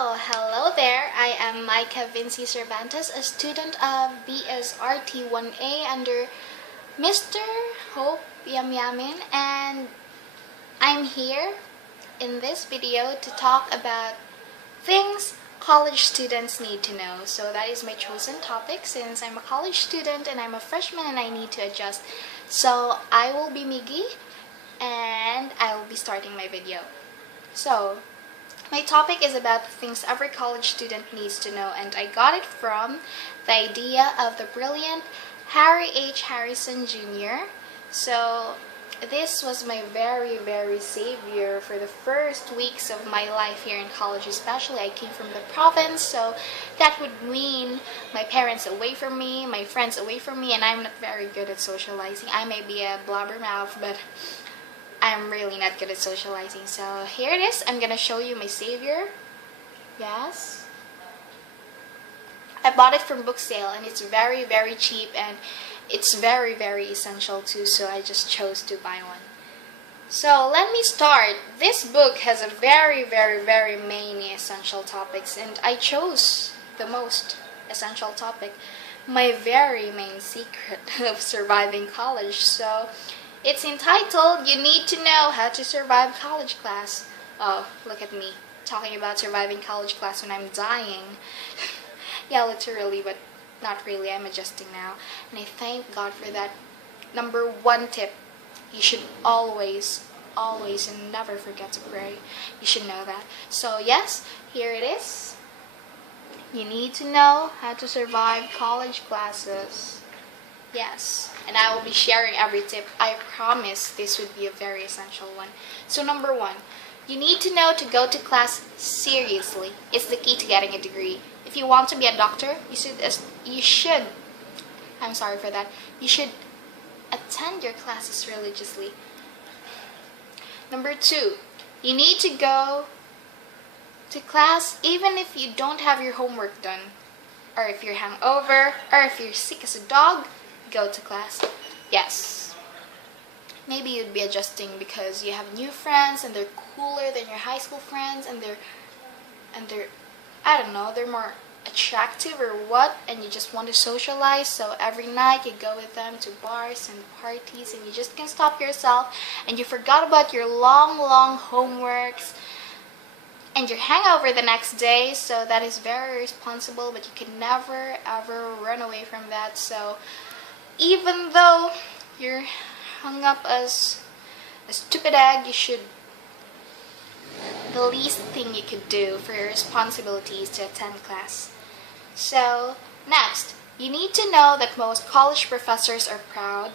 Hello there. I am Micca Vincee Cervantes, a student of BSRT 1A under Mr. Hope Yamyamin, and I'm here in this video to talk about things college students need to know. So that is my chosen topic since I'm a college student and I'm a freshman and I need to adjust. So I will be Miggy and I will be starting my video. So my topic is about the things every college student needs to know, and I got it from the idea of the brilliant Harry H. Harrison Jr. So this was my very savior for the first weeks of my life here in college. Especially I came from the province, so that would mean my parents away from me, my friends away from me, and I'm not very good at socializing. I may be a blabbermouth, but I'm really not good at socializing. So here it is. I'm gonna show you my savior. Yes, I bought it from book sale and it's very cheap and it's very essential too, so I just chose to buy one. So let me start. This book has a very many essential topics, and I chose the most essential topic, my very main secret of surviving college. So it's entitled, You Need to Know How to Survive College Class. Oh, look at me, talking about surviving college class when I'm dying. Yeah, literally, but not really. I'm adjusting now. And I thank God for that. Number one tip, you should always and never forget to pray. You should know that. So yes, here it is. You need to know how to survive college classes. Yes, and I will be sharing every tip. I promise this would be a very essential one. So number one, you need to know to go to class seriously. It's the key to getting a degree. If you want to be a doctor, you should attend your classes religiously. Number two, you need to go to class even if you don't have your homework done, or if you're hungover, or if you're sick as a dog. Go to class. Yes. Maybe you'd be adjusting because you have new friends and they're cooler than your high school friends, and they're I don't know, they're more attractive or what, and you just want to socialize. So every night you go with them to bars and parties and you just can't stop yourself, and you forgot about your long homeworks and your hangover the next day. So that is very irresponsible, but you can never ever run away from that. So even though you're hung up as a stupid egg, the least thing you could do for your responsibility is to attend class. So next, you need to know that most college professors are proud,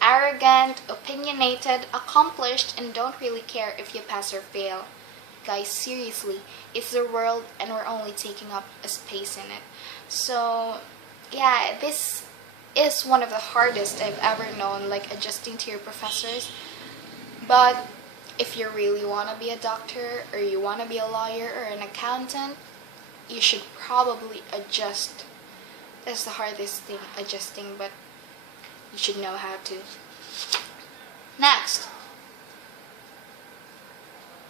arrogant, opinionated, accomplished, and don't really care if you pass or fail. Guys, seriously, it's the world and we're only taking up a space in it. So yeah, this is one of the hardest I've ever known, like adjusting to your professors. But if you really want to be a doctor, or you want to be a lawyer or an accountant, you should probably adjust. That's the hardest thing, adjusting, but you should know how to. Next,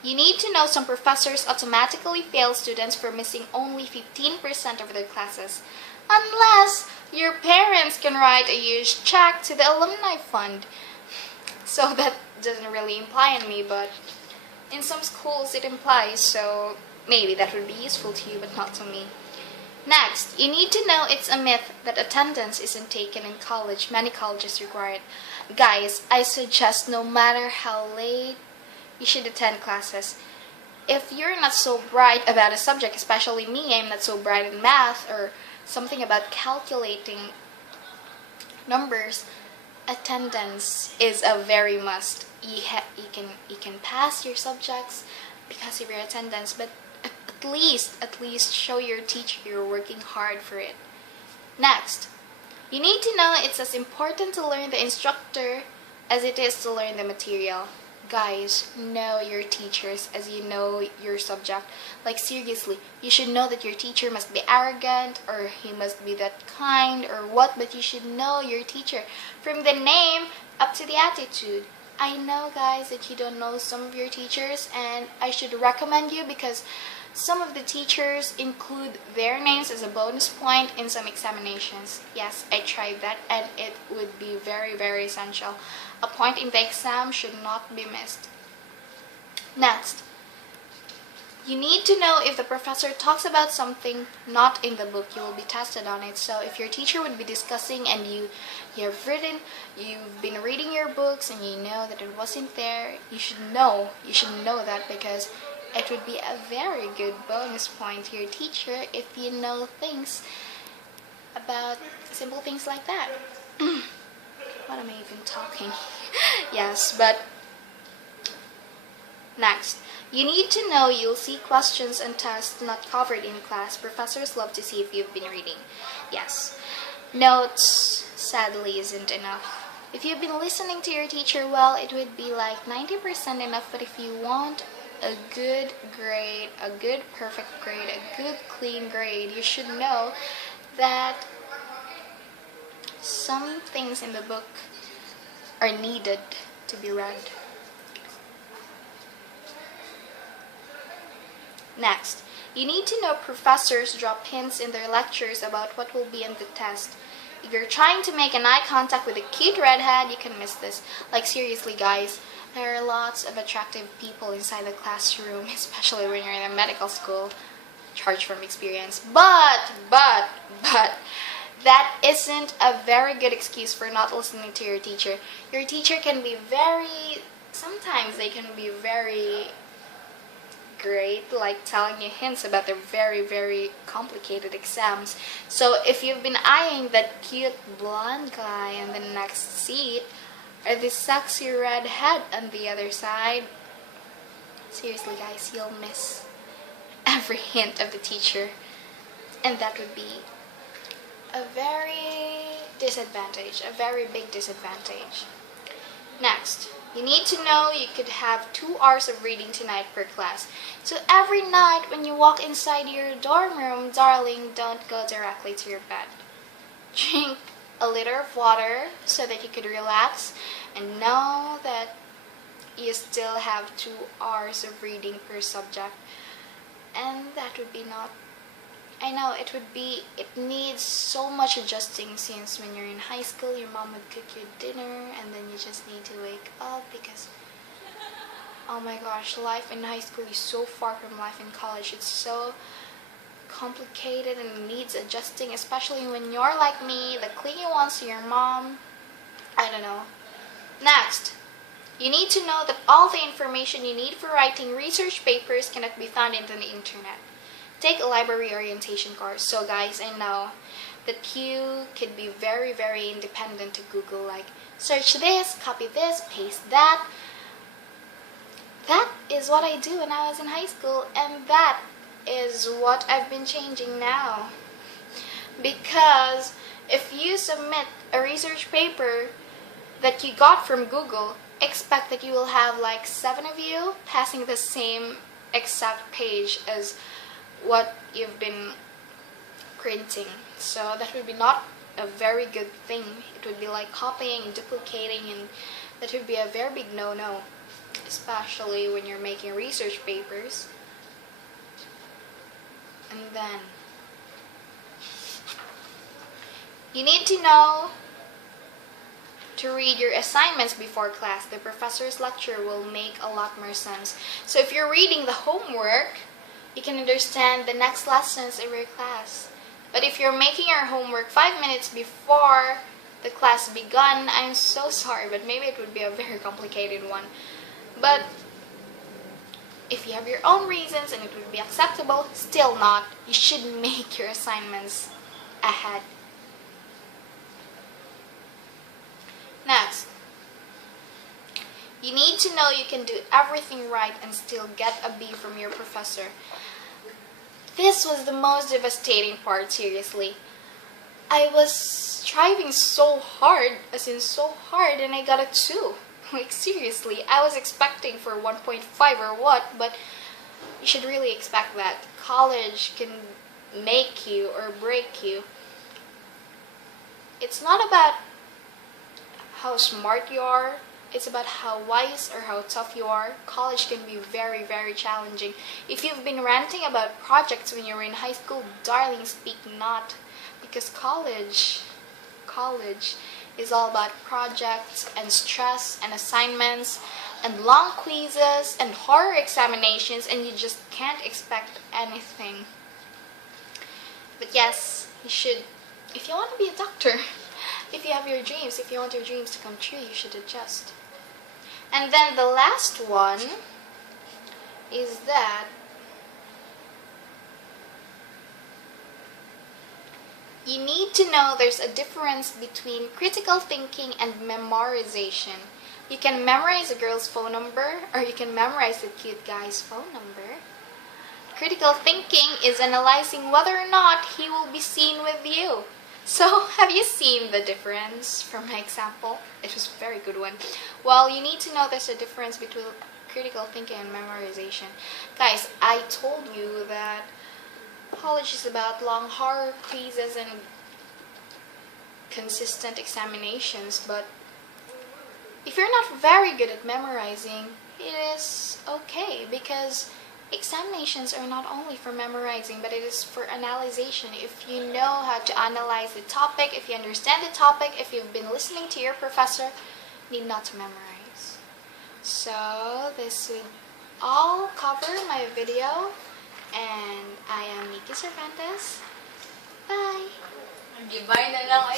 you need to know some professors automatically fail students for missing only 15% of their classes, unless your parents can write a huge check to the alumni fund. So that doesn't really imply on me, but in some schools it implies, so maybe that would be useful to you, but not to me. Next, you need to know it's a myth that attendance isn't taken in college. Many colleges require it. Guys, I suggest no matter how late, you should attend classes. If you're not so bright about a subject, especially me, I'm not so bright in math or something about calculating numbers, attendance is a very must. You can pass your subjects because of your attendance, but at least show your teacher you're working hard for it. Next, you need to know it's as important to learn the instructor as it is to learn the material. Guys, know your teachers as you know your subject. Like seriously, you should know that your teacher must be arrogant or he must be that kind or what, but you should know your teacher from the name up to the attitude. I know, guys, that you don't know some of your teachers, and I should recommend you because some of the teachers include their names as a bonus point in some examinations. Yes, I tried that, and it would be very, very essential. A point in the exam should not be missed. Next, you need to know if the professor talks about something not in the book. You will be tested on it. So if your teacher would be discussing and you've been reading your books and you know that it wasn't there, you should know that, because it would be a very good bonus point to your teacher if you know things about simple things like that. What am I even talking? Yes, but next, you need to know you'll see questions and tests not covered in class. Professors love to see if you've been reading. Yes. Notes, sadly, isn't enough. If you've been listening to your teacher well, it would be like 90% enough, but if you want a good grade, a good perfect grade, a good clean grade, you should know that some things in the book are needed to be read. Next, you need to know professors drop hints in their lectures about what will be in the test. If you're trying to make an eye contact with a cute redhead, you can miss this. Like, seriously, guys, there are lots of attractive people inside the classroom, especially when you're in a medical school. Charge from experience. But, that isn't a very good excuse for not listening to your teacher. Your teacher can be sometimes they can be very great, like telling you hints about their very, very complicated exams. So if you've been eyeing that cute blonde guy in the next seat, or this sexy redhead on the other side, seriously, guys, you'll miss every hint of the teacher, and that would be a very big disadvantage. Next, you need to know you could have 2 hours of reading tonight per class. So every night when you walk inside your dorm room, darling, don't go directly to your bed. Drink a liter of water so that you could relax and know that you still have 2 hours of reading per subject. And that would be not, I know it needs so much adjusting, since when you're in high school, your mom would cook your dinner and then you just need to wake up because, oh my gosh, life in high school is so far from life in college. It's so complicated and needs adjusting, especially when you're like me, the clingy ones to your mom. I don't know. Next, you need to know that all the information you need for writing research papers cannot be found on the internet. Take a library orientation course. So guys, I know that you could be very, very independent to Google, like search this, copy this, paste that. That is what I do when I was in high school, and that is what I've been changing now. Because if you submit a research paper that you got from Google, expect that you will have like 7 of you passing the same exact page as what you've been printing. So that would be not a very good thing. It would be like copying and duplicating, and that would be a very big no-no, especially when you're making research papers. And then you need to know to read your assignments before class. The professor's lecture will make a lot more sense. So if you're reading the homework, you can understand the next lessons in your class. But if you're making your homework 5 minutes before the class begun, I'm so sorry, but maybe it would be a very complicated one. But if you have your own reasons and it would be acceptable, still not. You should make your assignments ahead. Next, you need to know you can do everything right and still get a B from your professor. This was the most devastating part, seriously. I was striving so hard, and I got a 2. Like, seriously, I was expecting for 1.5 or what, but you should really expect that. College can make you or break you. It's not about how smart you are, it's about how wise or how tough you are. College can be very, very challenging. If you've been ranting about projects when you were in high school, darling, speak not. Because college is all about projects and stress and assignments and long quizzes and horror examinations, and you just can't expect anything. But yes, you should, if you want to be a doctor, if you have your dreams, if you want your dreams to come true, you should adjust. And then the last one is that you need to know there's a difference between critical thinking and memorization. You can memorize a girl's phone number, or you can memorize a cute guy's phone number. Critical thinking is analyzing whether or not he will be seen with you. So, have you seen the difference from my example? It was a very good one. Well, you need to know there's a difference between critical thinking and memorization. Guys, I told you that college is about long horror quizzes and consistent examinations, but if you're not very good at memorizing, it is okay, because examinations are not only for memorizing, but it is for analyzation. If you know how to analyze the topic, if you understand the topic, if you've been listening to your professor, need not to memorize. So this would all cover my video, and I am Micca Cervantes. Bye! Gibay na lang ay